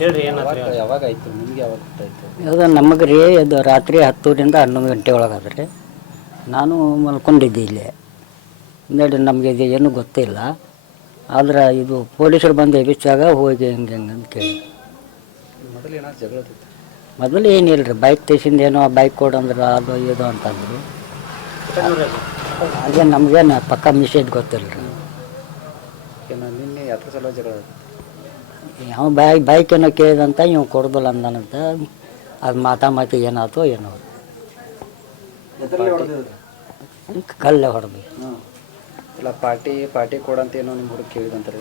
ಹೇಳ್ರಿ ಏನಾದ್ರಿ ಯಾವಾಗ ಆಯಿತು ನಿಮ್ಗೆ ಯಾವಾಗ ಗೊತ್ತಾಯಿತು? ಅದು ನಮಗೆ ರೀ ಇದು ರಾತ್ರಿ 10ರಿಂದ 11 ಗಂಟೆ ಒಳಗಾದ್ರೆ ನಾನು ಮಲ್ಕೊಂಡಿದ್ದೆ ಇಲ್ಲೇ. ನೋಡಿ ನಮಗೆ ಇದು ಏನೂ ಗೊತ್ತಿಲ್ಲ. ಆದ್ರೆ ಇದು ಪೊಲೀಸರು ಬಂದು ಎಬ್ಬಿಸಾಗ ಹೋಗಿ ಹೆಂಗೆ ಅಂತ ಕೇಳಿ. ಮೊದಲು ಏನಾದ್ರು ಜಗಳ ಮೊದಲು ಏನಿಲ್ಲ ರೀ, ಬೈಕ್ ತೆಗಿಸಿಂದ ಏನೋ ಬೈಕ್ ಕೊಡಂದ್ರೆ ಅದು ಇದು ಅಂತಂದರು. ಅದೇ ನಮಗೇನು ಪಕ್ಕ ಮಿಷೇಜ್ ಗೊತ್ತಿಲ್ಲ ರೀ. ನಿನ್ನೆ ಯಾತ್ರ ಸಲ ಜಗಳ ಯಾವ ಬೈಕ್ ಏನೋ ಕೇಳಿದಂತ ಇವ್ ಕೊಡ್ದಲ್ಲ ಅಂದಾನಂತ. ಅದು ಮಾತಿ ಏನಾಯ್ತು ಏನೋ ಕಲ್ಲೇ ಹೊಡೆದು. ಇಲ್ಲ ಪಾರ್ಟಿ ಕೊಡಂತ ಏನೋ ನಿಮ್ಮ ಹುಡುಗ ಕೇಳಿದಂತಾರೆ,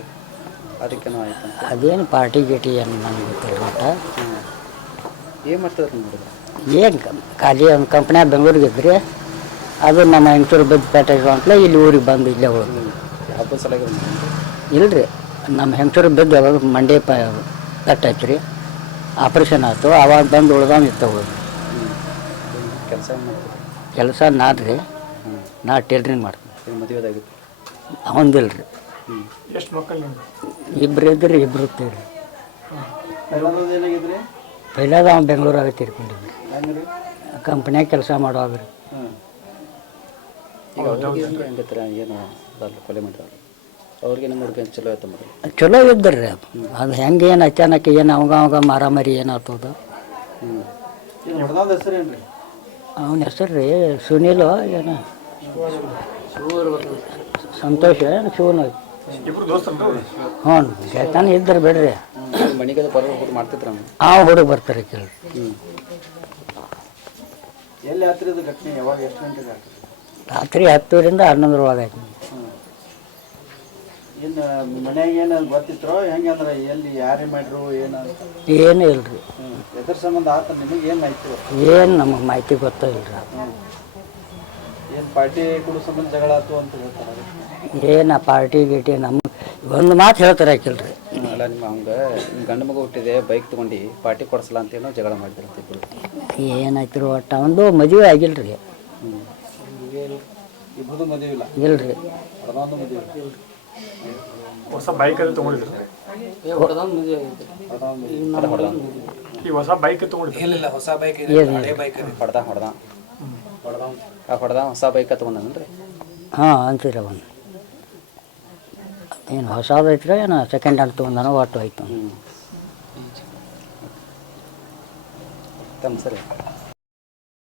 ಅದಕ್ಕೇನೋ ಆಯ್ತು. ಅದೇನು ಪಾರ್ಟಿ ಗೀಟಿ ಏನು ನನಗೆ ಗೊತ್ತಿಲ್ಲ ಒಟ್ಟ. ಏನು ಮಾಡ್ತಾರೆ ನಿಮ್ಮ ಹುಡುಗ? ಏನು ಖಾಲಿ ಒಂದು ಕಂಪ್ನಿಯಾಗ ಬೆಂಗಳೂರಿಗೆ ಇದ್ರಿ, ಅದು ನಮ್ಮ ಹೆಂಗಸೂರು ಬಿದ್ದು ಪೇಟೆಗೆ ಅಂತಲೇ ಇಲ್ಲಿ ಊರಿಗೆ ಬಂದು ಇಲ್ಲೇ ಉಳಿದು. ಹಬ್ಬದ ಸಲ ಇಲ್ರಿ, ನಮ್ಮ ಹೆಂಗಸೂರು ಬಿದ್ದು ಯಾವಾಗ ಮಂಡೇ ಪೆಟ್ಟಾಯ್ತು ರೀ, ಆಪ್ರೇಷನ್ ಆಯ್ತು. ಆವಾಗ ಬಂದು ಉಳ್ದಾವ ಇತ್ತು ಹೋಗಿ ಕೆಲಸ ನಾಡ್ರಿ. ನಾ ಟೇಲ್ರಿಂಗ್ ಮಾಡ್ತೀನಿ. ಮದುವೆದಾಗಿತ್ತು ಅವಂದಿಲ್ಲ ರೀ. ಎಷ್ಟು ಮಕ್ಕಳು? ಇಬ್ಬರು ಇದ್ರಿ, ಇಬ್ಬರು ಇರ್ತೀವಿ. ಪೈಲಾದ ಅವ್ನು ಬೆಂಗಳೂರಾಗ ತೀರ್ಕೊಂಡಿದ್ರಿ, ಕಂಪ್ನಿಯಾಗ ಕೆಲಸ ಮಾಡುವಾಗ ರೀ. ಏನು ಕೊಲೆ ಮಾಡಿದ್ರು ಅವ್ರಿಗೆ ನಿಮ್ಮ ಹುಡುಗ ಚಲೋ ಆಯ್ತು ಮೊದಲು? ಚಲೋ ಇದ್ದರಿ ರೀ. ಅದು ಹೆಂಗೆ ಏನು ಅಚಾನಕ್ ಏನು ಅವಾಗ ಮಾರಾಮಾರಿ ಏನಾಗ್ತದ. ಅವನ ಹೆಸರು ರೀ ಸುನೀಲ್ ಏನು ಸಂತೋಷ ಏನು ಶಿವನು. ಹ್ಞೂ ಗೆಳತನ ಇದ್ದರು ಬಿಡ್ರಿ. ಮನೆಗೆ ಬರೋದು ಮಾಡ್ತಿದ್ರ ಹುಡುಗ ಬರ್ತಾರೆ ಕೇಳಿ. ರಾತ್ರಿ 10ರಿಂದ 11 ಒಳಗೆ ಆಯ್ತು. ಏನು ಮನ್ಯಾಗ ಏನು ಗೊತ್ತಿತ್ತೋ ಹೆಂಗೆ ಅಂದ್ರೆ ಎಲ್ಲಿ ಯಾರೇ ಮಾಡ್ರು ಏನೂ ಇಲ್ರಿ. ಎದ್ರ ಸಂಬಂಧ ಆತ ನಿಮಗೆ ಏನು ಆಯ್ತು? ಏನು ನಮಗೆ ಮಾಹಿತಿ ಗೊತ್ತಿಲ್ಲ ರೀ. ಏನು ಪಾರ್ಟಿ ಕೊಡೋ ಸಂಬಂಧ ಜಗಳ ಆಯ್ತು ಅಂತ ಹೇಳ್ತಾರೆ. ಏನು ಪಾರ್ಟಿ ಗೀಟಿ ನಮಗೆ ಒಂದು ಮಾತು ಹೇಳ್ತಾರೆ ಹಾಕಿಲ್ರಿ. ಅಲ್ಲ ನಿಮ್ಮ ನಿಮ್ಮ ಗಂಡು ಮಗು ಹುಟ್ಟಿದೆ, ಬೈಕ್ ತೊಗೊಂಡು ಪಾರ್ಟಿ ಕೊಡಿಸಲ್ಲ ಅಂತೇನೋ ಜಗಳ ಮಾಡಿದ್ರಂತಿದ್ರು. ಏನಾಯ್ತು ರೀ ಒಟ್ಟು ಒಂದು ಮದುವೆ ಆಗಿಲ್ಲ ರೀ. ಇಬ್ಬರದು ಮದುವೆ ಇಲ್ಲ? ಇಲ್ರಿ. ಅದೊಂದು ಮದುವೆ ಇಲ್ಲ. ಹೊಸ ಬೈಕ್ ಅದು ತೊಗೊಂಡಿದ್ರು ಈ ಹೊಸ ಬೈಕ್ ತೊಗೊಂಡಿದ್ರು? ಇಲ್ಲ ಹೊಸ ಬೈಕ್ ಹೊಡೆದ ಹೊಸ ಬೈಕ್ ತೊಗೊಂಡನ್ರಿ. ಹಾಂ ಅಂತೀರ ಒಂದು ಏನು ಹೊಸದೈತ್ರ ಏನು ಸೆಕೆಂಡ್ ಹ್ಯಾಂಡ್ ತೊಗೊಂಡಾನೋ ಒಟ್ಟು ಆಯ್ತು. ತಮ್ಮ ಸರಿ